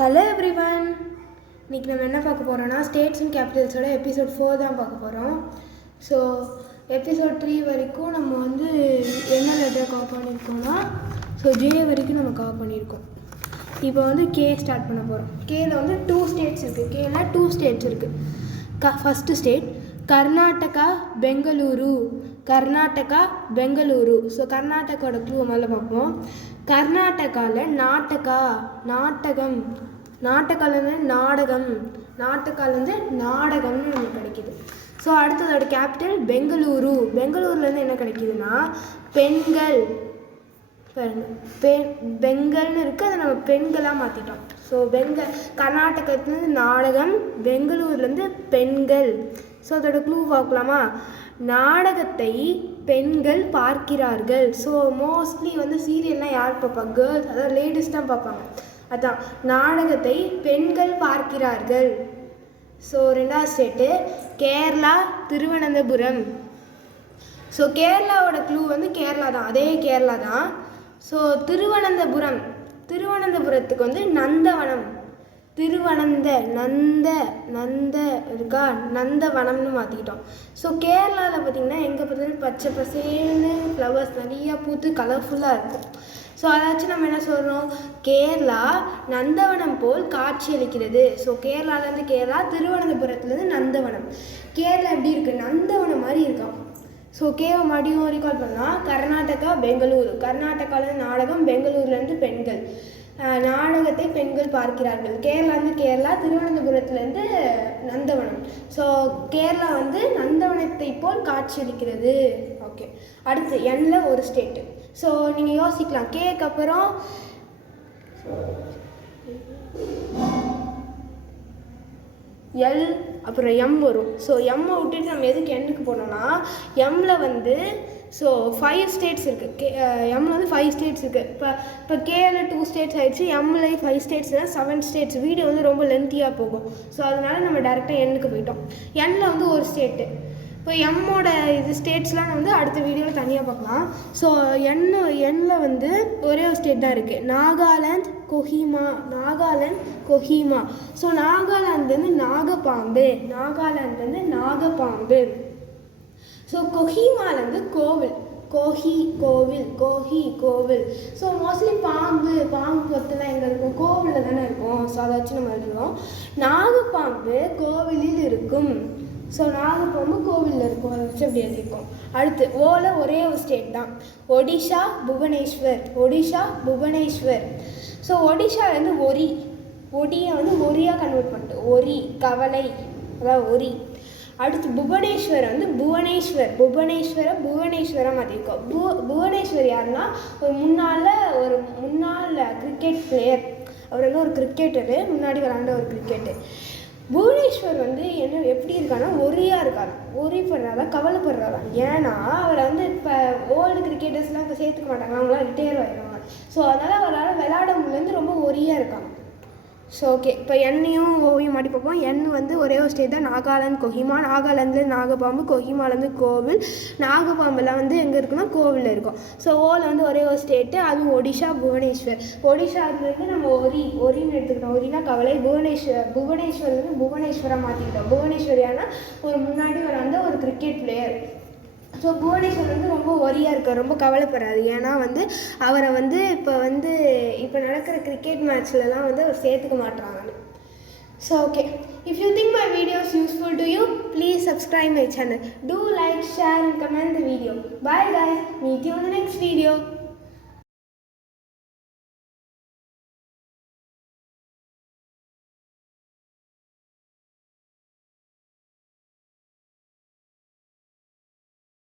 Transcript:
Hello everyone, இன்றைக்கி நம்ம என்ன பார்க்க போகிறோன்னா ஸ்டேட்ஸ் அண்ட் கேபிட்டல்ஸோட எபிசோட் 4 தான் பார்க்க போகிறோம். ஸோ எபிசோட் 3 வரைக்கும் நம்ம வந்து என்ன லெட்டர் கவர் பண்ணியிருக்கோம்னா ஜே வரைக்கும் நம்ம கவர் பண்ணியிருக்கோம். இப்போ வந்து கே ஸ்டார்ட் பண்ண போகிறோம். கேல வந்து 2 ஸ்டேட்ஸ் இருக்குது. கேல 2 ஸ்டேட்ஸ் இருக்குது. First state Karnataka Bengaluru. Karnataka Bengaluru. So கர்நாடகாவோட க்ளூ முதல்ல பார்ப்போம். கர்நாடகாவில் நாடகம், நாட்டகாலேருந்து நாடகம், நாட்டகாலேருந்து நாடகம்னு நமக்கு கிடைக்கிது. ஸோ அடுத்ததோட கேபிட்டல் பெங்களூரு. பெங்களூர்லேருந்து என்ன கிடைக்கிதுன்னா பெண்கள். பெங்கல்னு இருக்குது, அதை நம்ம பெண்களாக மாற்றிட்டோம். ஸோ கர்நாடகத்துலேருந்து நாடகம், பெங்களூர்லேருந்து பெண்கள். ஸோ அதோட க்ளூ பார்க்கலாமா? நாடகத்தை பெண்கள் பார்க்கிறார்கள். ஸோ மோஸ்ட்லி வந்து சீரியல்லாம் யார் பார்ப்பாங்க? கேர்ள்ஸ், அதாவது லேடிஸ் தான் பார்ப்பாங்க. அதான் நாடகத்தை பெண்கள் பார்க்கிறார்கள். ஸோ ரெண்டாவது ஸ்டேட்டு கேரளா திருவனந்தபுரம். ஸோ கேரளாவோட க்ளூ வந்து கேரளா தான், அதே கேரளா தான். ஸோ திருவனந்தபுரத்துக்கு வந்து நந்தவனம். நந்த இருக்கா, நந்தவனம்னு மாற்றிக்கிட்டோம். ஸோ கேரளாவில் பார்த்திங்கன்னா எங்கே பார்த்தாலும் பச்சை பசேல்னு ஃப்ளவர்ஸ் நிறையா பூத்து கலர்ஃபுல்லாக இருக்கும். ஸோ அதாச்சும் நம்ம என்ன சொல்கிறோம்? கேரளா நந்தவனம் போல் காட்சி அளிக்கிறது. ஸோ கேரளாலேருந்து கேரளா, திருவனந்தபுரத்துலேருந்து நந்தவனம். கேரளா எப்படி இருக்குது? நந்தவனம் மாதிரி இருக்கான். ஸோ கேவை மறுபடியும் ரீகால் பண்ணலாம். கர்நாடகா பெங்களூரு. கர்நாடகாவிலேருந்து நாடகம், பெங்களூர்லேருந்து பெண்கள். நாடகத்தை பெண்கள் பார்க்கிறார்கள். கேரளாந்து கேரளா, திருவனந்தபுரத்துலேருந்து நந்தவனம். ஸோ கேரளா வந்து நந்தவனத்தை போல் காட்சியளிக்கிறது. ஓகே, அடுத்து எண்ணில் ஒரு ஸ்டேட்டு. ஸோ நீங்கள் யோசிக்கலாம், கேக்கு அப்புறம் எல் அப்புறம் எம் வரும். ஸோ எம்மை விட்டுட்டு நம்ம எதுக்கு எண்ணுக்கு போனோம்னா எம்மில் வந்து 5 ஸ்டேட்ஸ் இருக்குது. எம்மில் வந்து 5 ஸ்டேட்ஸ் இருக்குது. இப்போ கேல 2 ஸ்டேட்ஸ் ஆகிடுச்சு, எம்மில் 5 ஸ்டேட்ஸ்னால் 7 ஸ்டேட்ஸ். வீடியோ வந்து ரொம்ப லென்த்தியாக போகும். ஸோ அதனால நம்ம டேரெக்டாக எண்ணுக்கு போயிட்டோம். எண்ணில் வந்து ஒரு ஸ்டேட்டு. இப்போ எம்மோட ஸ்டேட்ஸ்லாம் வந்து அடுத்த வீடியோவில் தனியாக பார்க்கலாம். ஸோ எண்ணில் வந்து ஒரே ஒரு ஸ்டேட் தான் இருக்குது, நாகாலாந்து கொஹிமா. ஸோ நாகாலாந்துலேருந்து நாகப்பாம்பு. ஸோ கொஹிமாலேருந்து கோவில். ஸோ மோஸ்ட்லி பாம்பு பொறுத்தெல்லாம் எங்கே இருக்கும்? கோவிலில் தானே இருக்கும். ஸோ அதை வச்சு நம்ம எழுதுவோம். நாகப்பாம்பு கோவிலில் இருக்கும். ஸோ நாகப்பாம்பு கோவிலில் இருக்கும், அதை வச்சு அப்படி எழுதியிருக்கோம். அடுத்து ஓல ஒரே ஒரு ஸ்டேட் தான், ஒடிஷா புவனேஸ்வர். ஸோ ஒடிஷாலேருந்து ஒடியை வந்து ஒரியாக கன்வெர்ட் பண்ணிட்டு கவலை, அதாவது ஒரி. அடுத்து புவனேஸ்வர் வந்து புவனேஸ்வரை மாற்றிருக்கோம். புவனேஸ்வர் யாருன்னா ஒரு முன்னாள் கிரிக்கெட் பிளேயர். அவர் வந்து ஒரு கிரிக்கெட்டரு, முன்னாடி விளாண்ட ஒரு கிரிக்கெட்டர். புவனேஸ்வர் வந்து எப்படி இருக்கான்னா ஒரியாக இருக்காரு. ஒரி படுறாரா, கவலைப்படுறாரா? ஏன்னா அவரை வந்து இப்போ ஓல்டு கிரிக்கெட்டர்ஸ்லாம் இப்போ சேர்த்துக்க மாட்டாங்க, அவங்களாம் ரிட்டையர் ஆகிடுவாங்க. ஸோ அதனால் அவரால் விளையாட முடியலேருந்து ரொம்ப ஒரியாக இருக்காங்க. ஸோ ஓகே, இப்போ எண்ணையும் ஓவியம் மாட்டி பார்ப்போம். எண் வந்து ஒரே ஒரு ஸ்டேட் தான், நாகாலாந்து கொஹிமா. நாகாலாந்துலேருந்து நாகப்பாம்பு, கொஹிமாலேருந்து கோவில். நாகப்பாம்பெல்லாம் வந்து எங்கே இருக்குன்னா கோவிலில் இருக்கும். ஸோ ஓவில் வந்து ஒரே ஒரு ஸ்டேட்டு, அதுவும் ஒடிஷா புவனேஸ்வர். ஒடிஷாவிலேருந்து நம்ம ஒரின்னு எடுத்துக்கிட்டோம். ஒரினா கவலை. புவனேஸ்வர்லேருந்து புவனேஸ்வரை மாற்றிக்கிட்டோம். புவனேஸ்வர் யாருன்னா ஒரு முன்னாடி விளாண்ட ஒரு கிரிக்கெட் பிளேயர். ஸோ புவனேஸ்வர் வந்து ரொம்ப ஒரியாக இருக்கார், ரொம்ப கவலைப்படுறாரு. ஏன்னா வந்து அவரை வந்து இப்போ நடக்கிற கிரிக்கெட் மேட்ச்லலாம் வந்து அவர் சேர்த்துக்க மாட்டுறாங்கன்னு. So okay, if you think my videos useful to you, please subscribe my channel. Do like, share and comment the video. Bye guys, meet you in the next video.